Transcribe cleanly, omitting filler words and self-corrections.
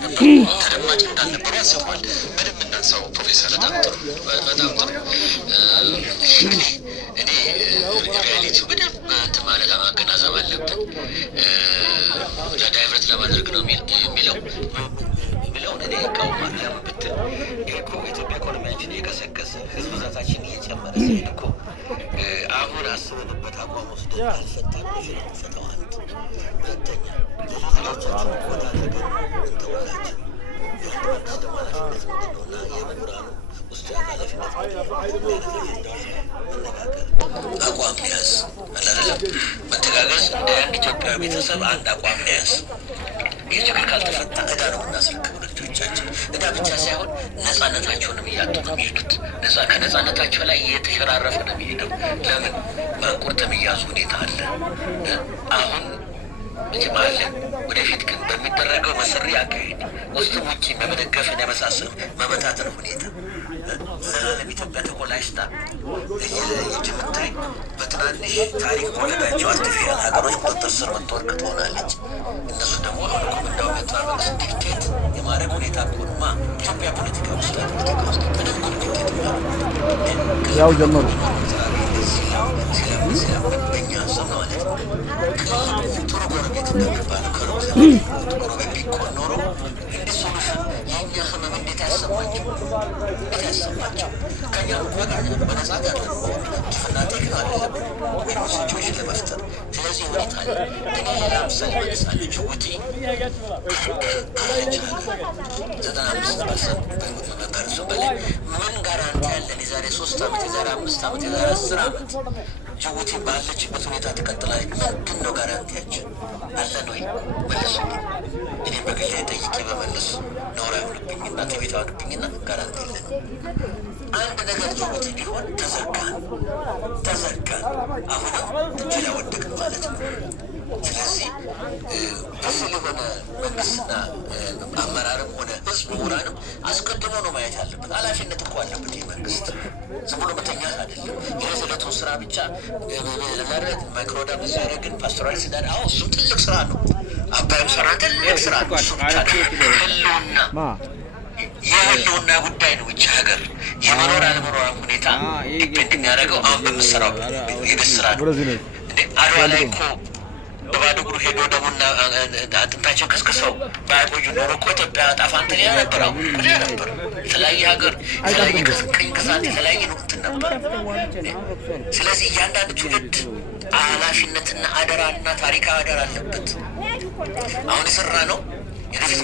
እንደነበሩ ተደማጭ እንዳልነበሩ ያሰማል። ምንም እናንሳው ፕሮፌሰር በጣም ጥሩ እኔ ሪያሊቲው በደንብ እንትን ማለት ማገናዘብ አለብን። ለዳይቨርት ለማድረግ ነው የሚለውን እኔ እቃወማለሁ። ለምን ብትል ይሄ እኮ የኢትዮጵያ ኢኮኖሚያችን እየገሰገሰ ህዝብ ብዛታችን እየጨመረ ሲሄድ እኮ አሁን አስበንበት አቋም ወስደን ካልፈታን ፈተው አንድ ሁለተኛ ሌሎቻችን ኮታ አድርገን እንተውላቸው የመንግስት ደግሞ ኃላፊነት ምንድን ነው እና የምሁራኑ ውስጥ ያለ ኃላፊነት መነጋገር አቋም ያዝ አላደለም መተጋገዝ እንደ አንድ ኢትዮጵያዊ ቤተሰብ አንድ አቋም ያዝ። ይህ ችግር ካልተፈታ እዳ ነው የምናስረክበው ለልጆቻችን። እዳ ብቻ ሳይሆን ነፃነታቸውንም እያጡ ነው የሚሄዱት። ከነፃነታቸው ላይ እየተሸራረፈ ነው የሚሄደው። ለምን ማንቁርት የሚያዙ ሁኔታ አለ አሁን መጀመሪያ ወደፊት ግን በሚደረገው መሰሪ አካሄድ ውስጥም ውጭ መመደገፍን የመሳሰሉ መበታተን ሁኔታ ዘላለም ኢትዮጵያ ተኮላሽታ የጅምታይ በትናንሽ ታሪክ ወለዳቸው አርቲፊሻል ሀገሮች ቁጥጥር ስር ምትወርቅ ትሆናለች። እነሱ ደግሞ አሁን እኮ እንዳው መጥራበስ ዲክቴት የማድረግ ሁኔታ ከሆንማ ኢትዮጵያ ፖለቲካ ውስጥ ፖለቲካ ውስጥ በደንብ ዲክቴት ያው ጀመሩ በእኛ ሰብ ነው ማለት ነው። ጥሩ ጎረቤት እንደሚባለው ጎረቤት ቢኮን ኖሮ እንዲህ ሶሉሽን የእኛ ህመም እንዴት ያሰማቸው ከእኛ መጓጋር በነጻ ጋር ጭፍና ቴክን አለለም ሲቹዌሽን ለመፍጠር ስለዚህ ሁኔታ አለ። እኔ ሌላ ምሳሌ መለሳለሁ። ጅቡቲ ከ95% ከእርሱ በላይ ምን ጋራንቲ ያለን የዛሬ 3 ዓመት የዛሬ 5 ዓመት የዛሬ 10 ዓመት ጅቡቲ ባለችበት ሁኔታ ትቀጥላለች? ምንድን ነው ጋራንቲያችን? አለን ወይ? መለሱ። እኔም በግሌ ጠይቄ በመለሱ ነውር አይሆንብኝና ትቤት አይሆንብኝና ጋራንቲ የለን። አንድ ነገር ጅቡቲ ቢሆን ተዘጋን። አሁንም እጅ ላይ ወደቅን ማለት ነው። ስለዚህ ክፍል የሆነ መንግስትና አመራርም ሆነ ህዝብ ምሁራንም አስቀድሞ ነው ማየት ያለበት። ኃላፊነት እኮ አለበት ይህ መንግስት። ዝም ብሎ መተኛት አይደለም። የዕለቱን ስራ ብቻ ማይክሮዳም ሲያደርግን ፓስቶራል ሲዳር እሱም ትልቅ ስራ ነው። አባይም ሰራ ትልቅ ስራ ነው። እሱ ብቻ የህልውና ጉዳይ ነው። እቺ ሀገር የመኖር አለመኖር ሁኔታ ዲፔንድ የሚያደርገው አሁን በምሰራው የቤት ስራ ነው። አድዋ ላይ እኮ በባዶ እግሩ ሄዶ ደሙና አጥንታቸው ከስክሰው ባያቆዩ ኖሮ እኮ ኢትዮጵያ ዕጣ ፈንታ ሌላ ነበር። አሁን ሌላ ነበር። የተለያየ ሀገር የተለያየ ቅኝ ግዛት የተለያየ ነው እንትን ነበር። ስለዚህ እያንዳንድ ትውልድ ኃላፊነትና አደራና ታሪካዊ አደራ አለበት። አሁን የሰራ ነው የደፊት